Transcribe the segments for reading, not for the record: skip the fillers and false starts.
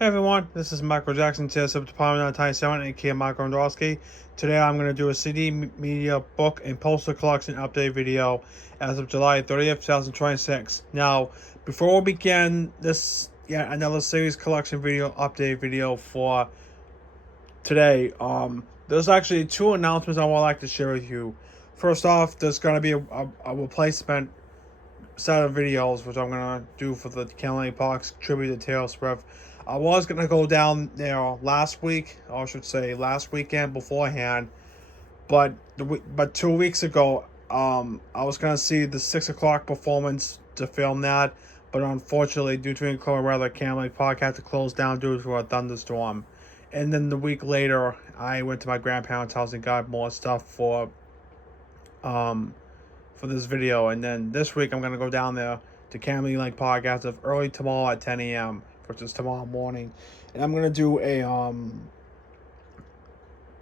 Hey everyone, this is Michael Jackson, TSF Department 997, aka Michael Androsky. Today I'm going to do a CD, media, book, and poster collection update video as of July 30th, 2026. Now, before we begin this another series collection video update video for today, there's actually two announcements I would like to share with you. First off, there's going to be a replacement set of videos which I'm gonna do for the Kennedy Parks tribute to Taylor Swift. I was gonna go down there last week, or I should say last weekend beforehand, but 2 weeks ago, I was gonna see the 6 o'clock performance to film that, but unfortunately, due to inclement weather, Kennedy Park had to close down due to a thunderstorm. And then the week later, I went to my grandparents' house and got more stuff um for this video, and then this week I'm gonna go down there to Camden Lake Park as of early tomorrow at 10 a.m., which is tomorrow morning, and I'm gonna do a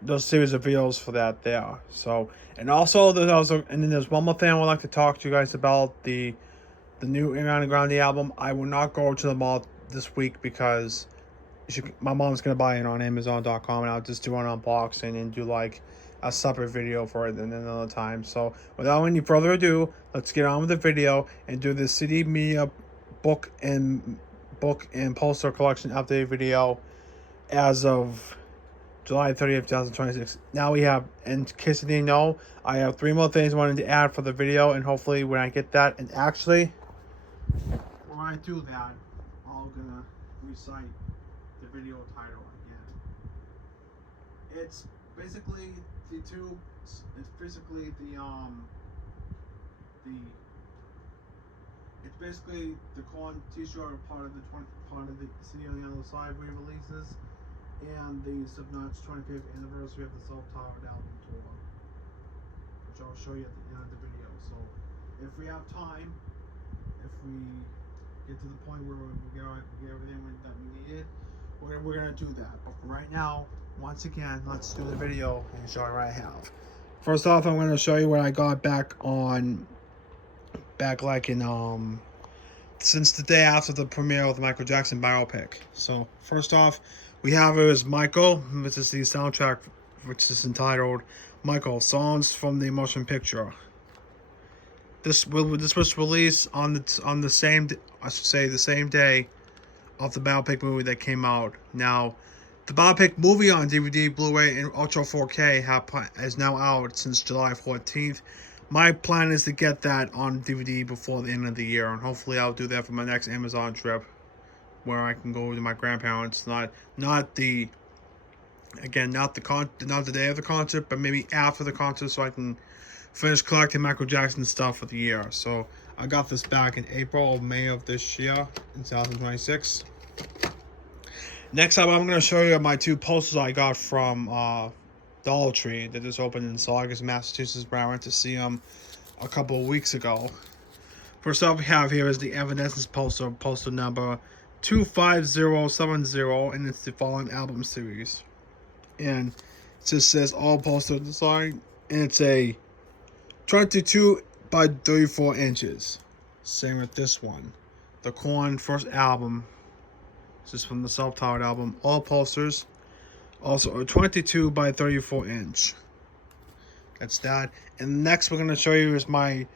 those series of videos for that there. So, and also there's one more thing I would like to talk to you guys about, the new Ariana Grande album. I will not go to the mall this week because my mom's gonna buy it on Amazon.com, and I'll just do an unboxing and do like a separate video for it another time. So without any further ado, let's get on with the video and do the CD media book and poster collection update video as of July 30th, 2026. Now we have, in case you didn't know, I have 3 more things I wanted to add for the video, and hopefully when I get that, and actually when I do that, I'm gonna recite the video title again. It's basically the two. It's basically the It's basically the Korn T-shirt part of the City on the Other Side re-releases, and the Slipknot's 25th anniversary of the Self-Titled album tour, which I'll show you at the end of the video. So, if we have time, if we get to the point where we get everything that we needed, we're gonna do that. But for right now, once again, let's do the video and show you what I have. First off, I'm going to show you what I got back like in since the day after the premiere of the Michael Jackson biopic. So first off, we have it as Michael, which is the soundtrack, which is entitled Michael: Songs from the Motion Picture. This was released on the same, I should say, the same day of the biopic movie that came out. Now, the biopic movie on DVD, Blu-ray, and Ultra 4K is now out since July 14th. My plan is to get that on DVD before the end of the year, and hopefully I'll do that for my next Amazon trip, where I can go to my grandparents. Not the day of the concert, but maybe after the concert, so I can finish collecting Michael Jackson stuff for the year. So I got this back in April or May of this year, in 2026. Next up, I'm going to show you my 2 posters I got from Dollar Tree that just opened in Saugus, Massachusetts, where I went to see them a couple of weeks ago. First up we have here is the Evanescence poster number 25070, and it's the following album series. And it just says all poster design, and it's a 22 by 34 inches. Same with this one. The Korn first album. This is from the self-titled album. All posters also are 22 by 34 inch. That's that. And next we're going to show you is my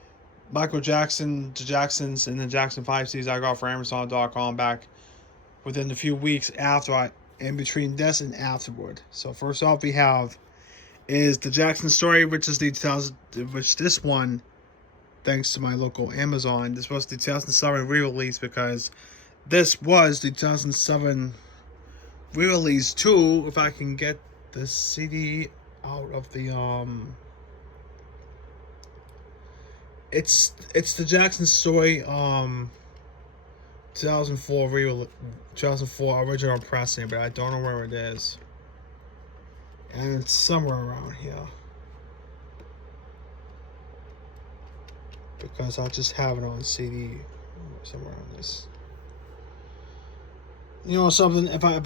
Michael Jackson, the Jacksons, and the Jackson 5 CDs I got for Amazon.com back within a few weeks after in between this and afterward. So first off we have is the Jackson Story, which is this one, thanks to my local Amazon, this was the 2007 re-release, because this was the 2007 re-release too. If I can get the CD out of the it's the Jackson Story 2004 original pressing, but I don't know where it is, and it's somewhere around here, because I just have it on CD somewhere on this. You know something? If I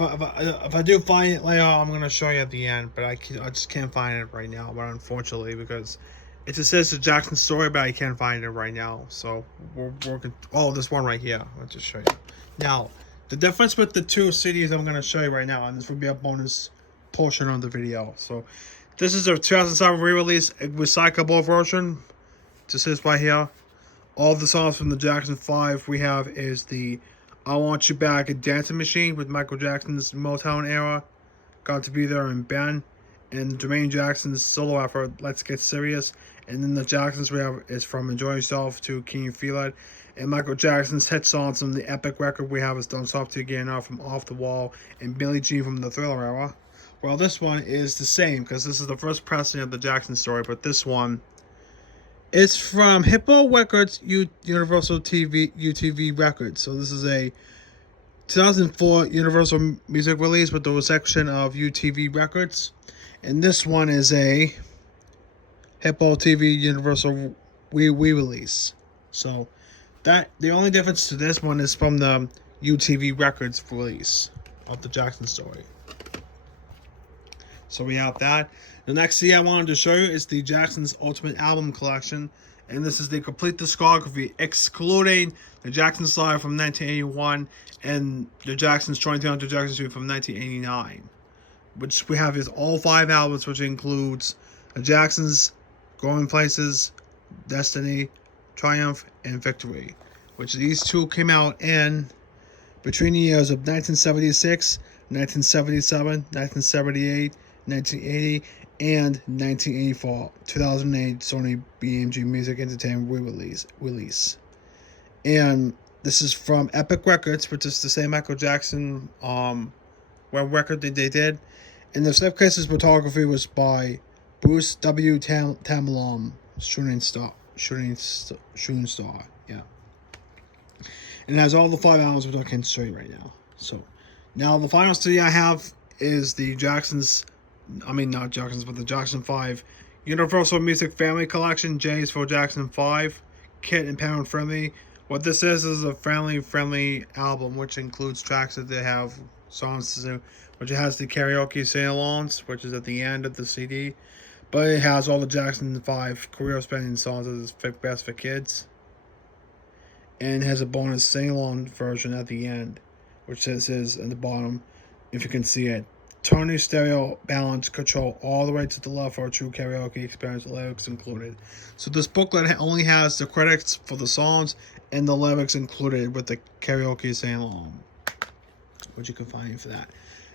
do find it later, I'm gonna show you at the end. But I just can't find it right now. But unfortunately, because it just says the Jackson Story, but I can't find it right now. So we're working. Oh, this one right here. I'll just show you. Now, The difference with the two CDs I'm going to show you right now, and this will be a bonus portion of the video. So this is a 2007 re-release, a recyclable version. Just this right here. All the songs from the Jackson 5 we have is the I Want You Back, a Dancing Machine with Michael Jackson's Motown era, Got to Be There, and Ben. And Jermaine Jackson's solo effort, Let's Get Serious. And then the Jacksons we have is from Enjoy Yourself to Can You Feel It. And Michael Jackson's hit songs from the epic record we have is Don't Stop Till You Get Enough from Off the Wall and Billie Jean from the Thriller era. Well, this one is the same because this is the first pressing of the Jackson story, but this one is from Hippo Records, Universal TV, UTV Records. So this is a 2004 Universal Music release with the section of UTV Records. And this one is a Hippo TV Universal re-release. So that the only difference to this one is from the UTV Records release of the Jackson story. So we have that. The next CD I wanted to show you is the Jackson's Ultimate Album Collection. And this is the complete discography, excluding the Jackson's Live from 1981 and the Jackson's 2300 Jackson Street from 1989. Which we have is all 5 albums, which includes the Jackson's, Going Places, Destiny, Triumph, and Victory. Which these two came out in between the years of 1976, 1977, 1978, 1980, and 1984, 2008 Sony BMG Music Entertainment release. And this is from Epic Records, which is the same Michael Jackson record that they did. And the slipcase's photography was by Bruce W. Tamalom, Shooting Star. Yeah. And it has all the 5 albums, which I can show you right now. So now the final CD I have is the not Jackson's, but the Jackson 5 Universal Music Family Collection, J's for Jackson 5, Kid and Parent Friendly. What this is a family-friendly album, which includes tracks that they have songs to do, which it has the karaoke sing-alongs, which is at the end of the CD. But it has all the Jackson 5 career-spanning songs that is best for kids. And it has a bonus sing-along version at the end, which says at the bottom, if you can see it, turn your stereo balance control all the way to the left for a true karaoke experience, lyrics included. So this booklet only has the credits for the songs and the lyrics included with the karaoke sing-along, which you can find for that.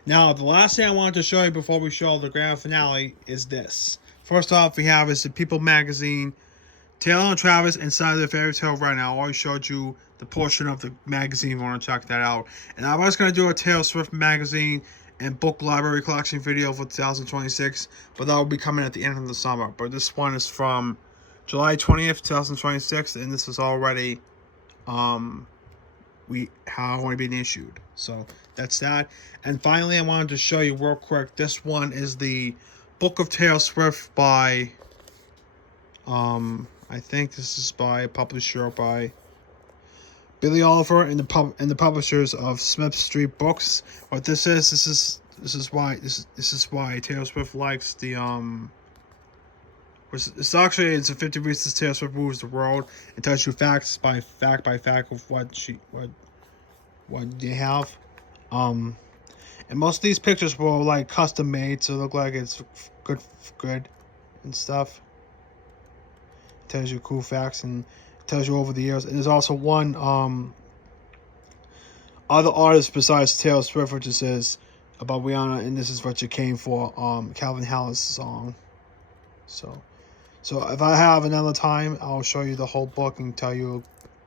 Now, the last thing I wanted to show you before we show the grand finale is this. First off, we have is the People magazine, Taylor and Travis Inside the Fairy Tale Right Now. I always showed you the portion of the magazine if you want to check that out. And I was going to do a Taylor Swift magazine and book library collection video for 2026, but that will be coming at the end of the summer. But this one is from July 20th, 2026, and this is already we have already been issued. So that's that. And finally, I wanted to show you real quick. This one is the Book of Taylor Swift by I think this is by a publisher by Billy Oliver and the publishers of Smith Street Books. What this is why Taylor Swift likes the it's a 50 reasons Taylor Swift moves the world. It tells you facts by fact of what they have. And most of these pictures were like custom made, so it look like it's good and stuff. It tells you cool facts and tells you over the years. And there's also one other artist besides Taylor Swift, which says about Rihanna, and this is what you came for, Calvin Harris song. So if I have another time, I'll show you the whole book and tell you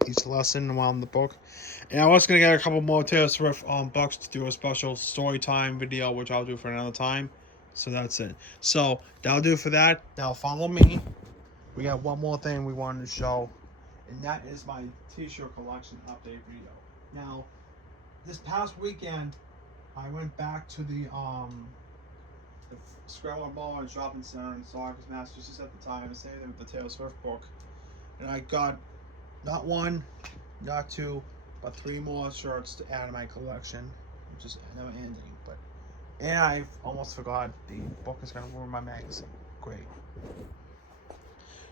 each lesson around the book. And I was gonna get a couple more Taylor Swift books to do a special story time video, which I'll do for another time. So that's it. So that'll do for that. Now follow me. We got one more thing we wanted to show, and that is my t-shirt collection update video. Now, this past weekend, I went back to the Scramble Mall and Shopping Center in Saugus, Massachusetts at the time, and stayed there with the Taylor Swift book. And I got not one, not two, but 3 more shirts to add to my collection, which is never ending. And I almost forgot the book is gonna ruin my magazine. Great.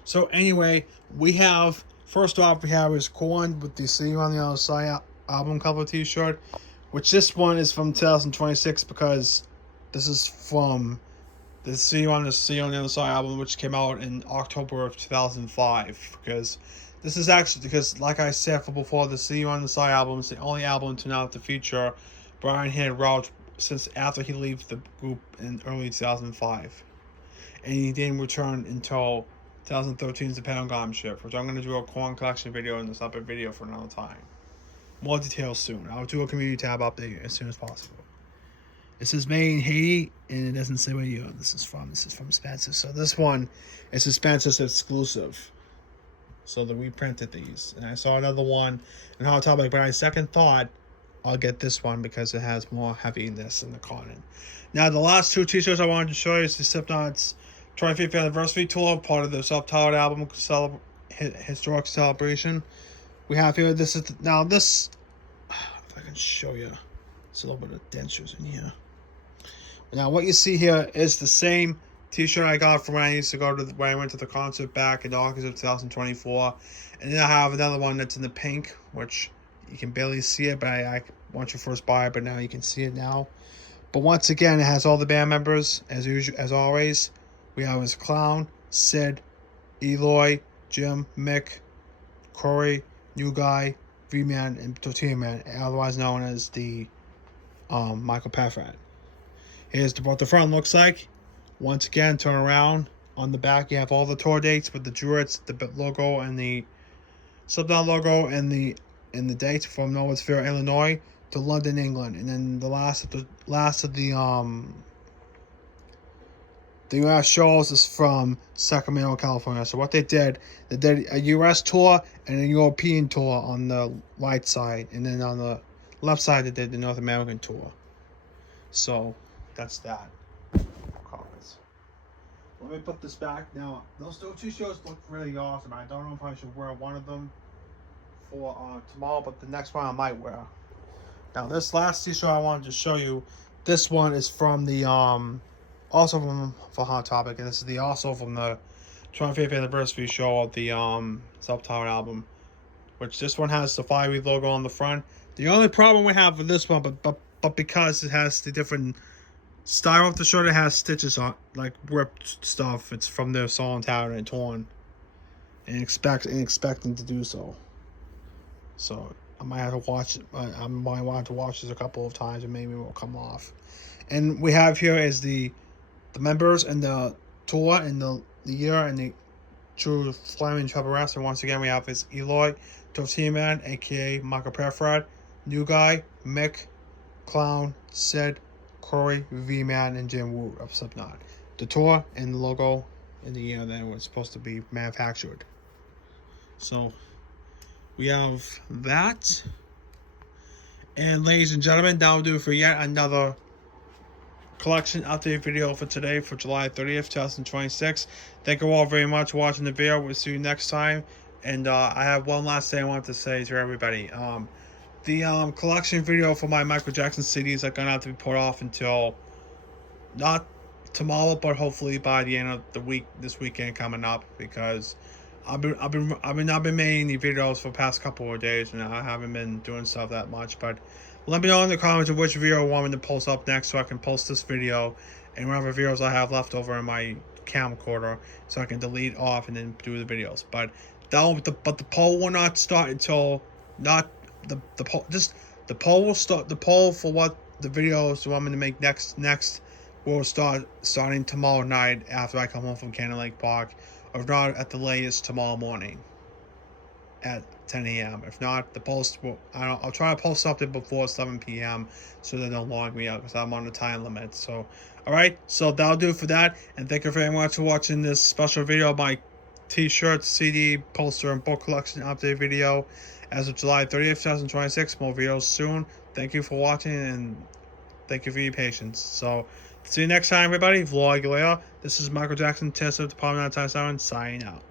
So anyway, we have, first off, we have is Korn with the City on the Other Side album cover t-shirt. which this one is from 2026 because this is from the See You on the Other Side album, which came out in October of 2005. Because this is actually, because like I said before, the See You on the Side album is the only album to not to feature Brian Hill Roach since after he left the group in early 2005. And he didn't return until 2013's The Pentagon Shift, which I'm going to do a Korn collection video in this separate video for another time. More details soon. I'll do a community tab update as soon as possible. This is made in Haiti, and it doesn't say what year this is from. This is from Spencer. So this one is a Spencer's exclusive. So that we printed these. And I saw another one in Hot Topic, but I second thought I'll get this one because it has more heaviness in the cotton. Now, the last two t-shirts I wanted to show you is the Slipknot's 25th Anniversary Tour, part of the self-titled album Historic Celebration. We have here, this is, now this, if I can show you, it's a little bit of dentures in here. Now, what you see here is the same t-shirt I got from when I used to go to when I went to the concert back in August of 2024. And then I have another one that's in the pink, which you can barely see it, but I want you first buy it, but now you can see it now. But once again, it has all the band members, as usual, as always. We have his Clown, Sid, Eloy, Jim, Mick, Corey, New Guy, V-Man, and Tortilla Man, otherwise known as the Michael Paffrat. Here's what the front looks like. Once again, turn around. On the back, you have all the tour dates with the Druids, the logo, and the Slipknot logo, and the dates from Noblesville, Illinois, to London, England, and then the last of the U.S. shows is from Sacramento, California. So what they did a U.S. tour and a European tour on the right side, and then on the left side they did the North American tour. So that's that. Comments. Let me put this back. Now, those two shows look really awesome. I don't know if I should wear one of them for tomorrow, but the next one I might wear. Now, this last t-shirt I wanted to show you, this one is from the also from for Hot Topic, and this is also from the 25th anniversary show of the self-titled album, which this one has the fiery logo on the front. The only problem we have with this one, but because it has the different style of the shirt, it has stitches on, like ripped stuff. It's from their song Tattered and Torn, and expecting to do so. So I might have to watch it. I might want to watch this a couple of times, and maybe it will come off. And we have here is the members and the tour and the year and the true Flaming Trouble Wrestler. Once again, we have is Eloy, Tortilla Man, aka Michael Paffrat, New Guy, Mick, Clown, Sid, Corey, V-Man, and Jim Wood of Slipknot. The tour and the logo in the year that it was supposed to be manufactured. So we have that. And ladies and gentlemen, that will do for yet another collection update video for today, for July 30th, 2026. Thank you all very much for watching the video. We'll see you next time. And I have one last thing I want to say to everybody. The collection video for my Michael Jackson CDs are gonna have to be put off until not tomorrow, but hopefully by the end of the week, this weekend coming up, because I've been making the videos for the past couple of days, and I haven't been doing stuff that much. But let me know in the comments of which video you want me to post up next, so I can post this video and whatever videos I have left over in my camcorder, so I can delete off and then do the videos. But the poll will not start until the poll will start. The poll for what the videos you want me to make next will starting tomorrow night after I come home from Cannon Lake Park. Or if not, at the latest tomorrow morning at 10 a.m. If not, the post will, I'll try to post something before 7 p.m. so they don't log me out, because I'm on a time limit. So, alright, so that'll do it for that. And thank you very much for watching this special video of my t-shirt, CD, poster, and book collection update video as of July 30th, 2026. More videos soon. Thank you for watching, and thank you for your patience. So, see you next time, everybody. Vlog Aguilera. This is Michael Jackson, Test of the Department 97, signing out.